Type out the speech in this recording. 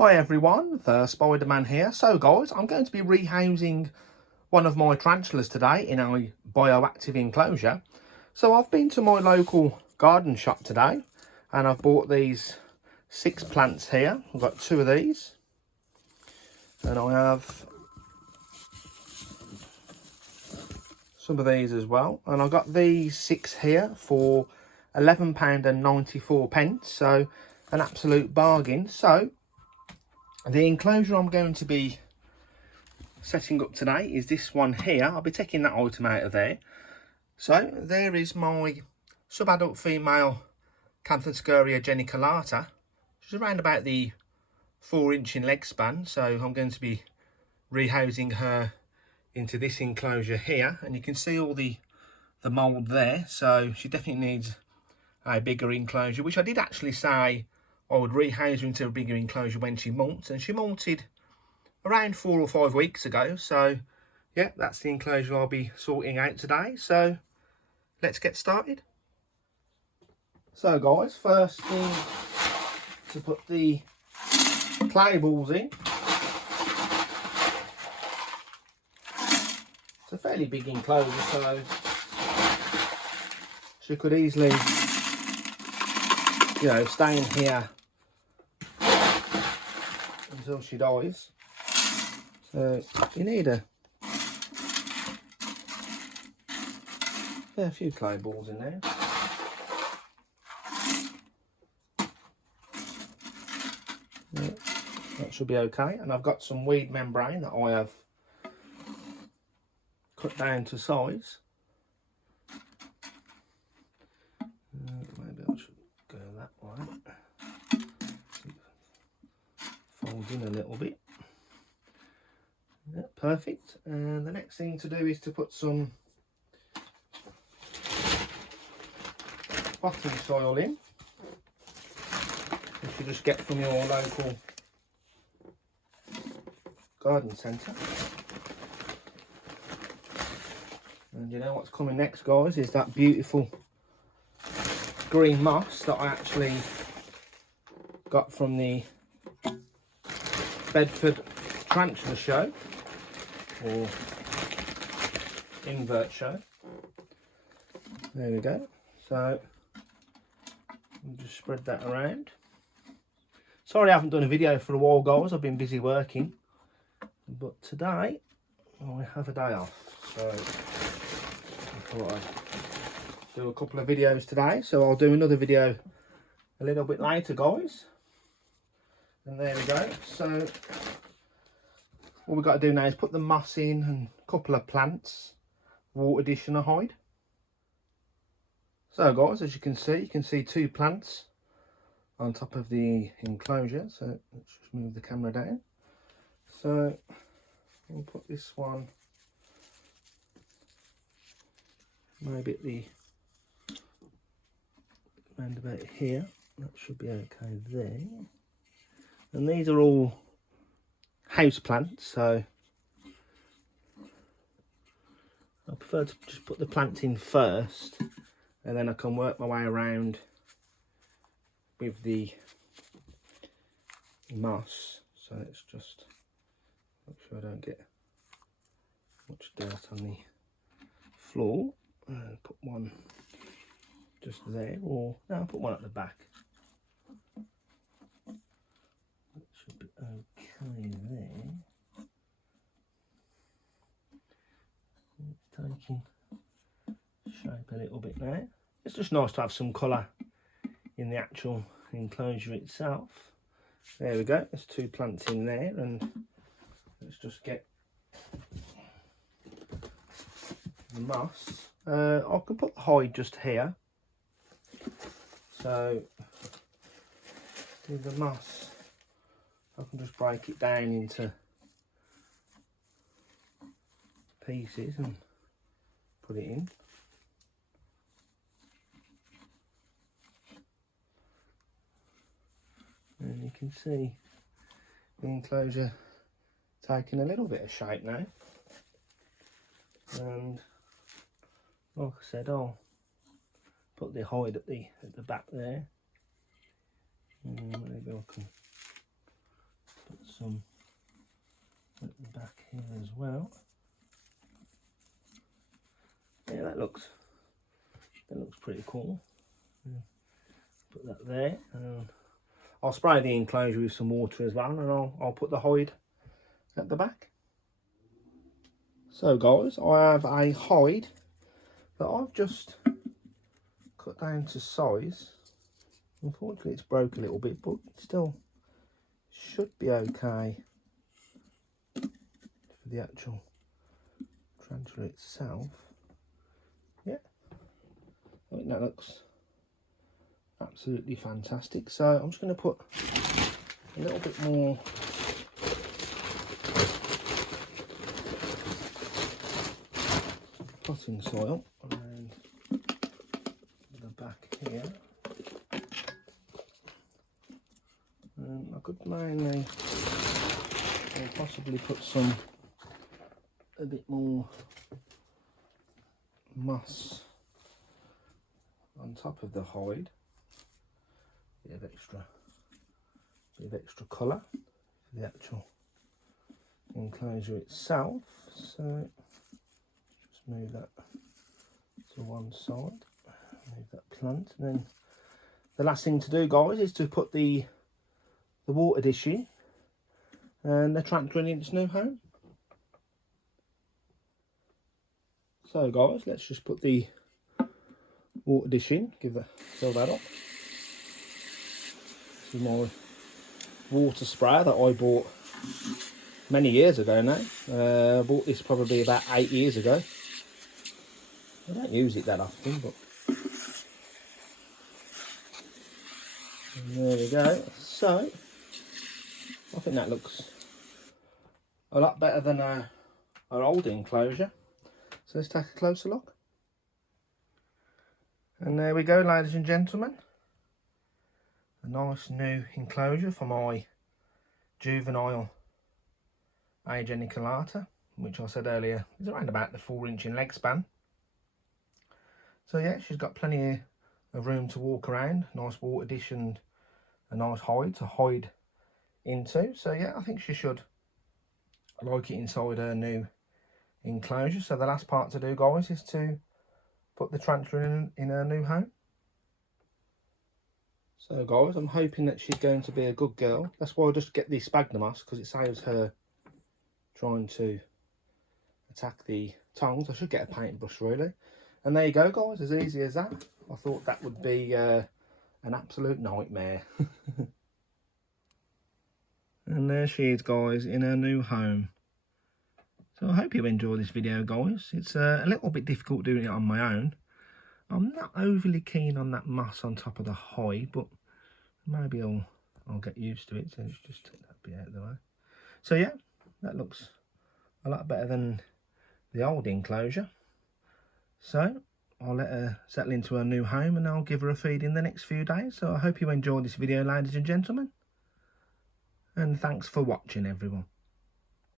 Hi everyone, the Spiderman here. So guys, I'm going to be rehousing one of my tarantulas today in a bioactive enclosure. So I've been to my local garden shop today and I've bought these 6 plants here. I've got 2 of these and I have some of these as well. And I got these 6 here for £11.94, so an absolute bargain. So the enclosure I'm going to be setting up today is this one here. I'll be taking that item out of there. So there is my sub-adult female Acanthoscurria Geniculata. She's around about the 4-inch in leg span, so I'm going to be rehousing her into this enclosure here, and you can see all the mould there. So she definitely needs a bigger enclosure, which I did actually say I would rehouse her into a bigger enclosure when she molts, and she molted around 4 or 5 weeks ago. So yeah, that's the enclosure I'll be sorting out today. So let's get started. So guys, first thing to put the clay balls in. It's a fairly big enclosure, so she could easily, you know, stay in here until she dies. So you need a few clay balls in there. Yeah, that should be okay. And I've got some weed membrane that I have cut down to size. Maybe I should go that way. Fold in a little bit. Yeah, perfect. And the next thing to do is to put some potting soil in, which you just get from your local garden centre. And you know what's coming next, guys, is that beautiful green moss that I actually got from the Bedford Tarantula show, or invert show. There we go. So we'll just spread that around. Sorry I haven't done a video for a while, guys. I've been busy working, but today I have a day off, so I thought I'd do a couple of videos today. So I'll do another video a little bit later, guys. And there we go. So what we've got to do now is put the moss in and a couple of plants, water dish and a hide. So guys, as you can see 2 plants on top of the enclosure. So let's just move the camera down. So we'll put this one maybe at the round about here. That should be okay there. And these are all house plants, so I prefer to just put the plant in first, and then I can work my way around with the moss. So let's just make sure I don't get much dirt on the floor. Put one just there, or no, I'll put one at the back. That should be okay there. It's taking shape a little bit now. It's just nice to have some colour in the actual enclosure itself. There we go, there's 2 plants in there, and let's just get the moss. I can put the hide just here. So with the moss, I can just break it down into pieces and put it in. And you can see the enclosure taking a little bit of shape now. And like I said, I'll put the hide at the back there. And maybe I can some at the back here as well. Yeah, that looks pretty cool. Yeah. Put that there, and I'll spray the enclosure with some water as well, and I'll put the hide at the back. So guys, I have a hide that I've just cut down to size. Unfortunately it's broke a little bit, but it still should be okay for the actual tarantula itself. Yeah, I think that looks absolutely fantastic. So I'm just going to put a little bit more potting soil around the back here. I could mainly possibly put a bit more moss on top of the hide. Bit of extra colour for the actual enclosure itself. So just move that to one side, move that plant, and then the last thing to do, guys, is to put the water dish in and the tarantula in its new home. So guys, let's just put the water dish in, fill that up. This is my water sprayer that I bought many years ago now. I bought this probably about 8 years ago. I don't use it that often, but and there we go. So I think that looks a lot better than our old enclosure. So let's take a closer look. And there we go, ladies and gentlemen. A nice new enclosure for my juvenile Geniculata, which I said earlier is around about the 4-inch in leg span. So yeah, she's got plenty of room to walk around, nice water dish and a nice hide to hide into. So yeah, I think she should like it inside her new enclosure. So the last part to do, guys, is to put the tarantula in her new home. So guys, I'm hoping that she's going to be a good girl. That's why I just get the sphagnum moss, because it saves her trying to attack the tongs. I should get a paintbrush really. And there you go, guys, as easy as that. I thought that would be an absolute nightmare. And there she is, guys, in her new home. So I hope you enjoy this video, guys. It's a little bit difficult doing it on my own. I'm not overly keen on that moss on top of the hide, but maybe I'll get used to it. So let's just take that bit out of the way. So yeah, that looks a lot better than the old enclosure. So I'll let her settle into her new home and I'll give her a feed in the next few days. So I hope you enjoyed this video, ladies and gentlemen. And thanks for watching, everyone.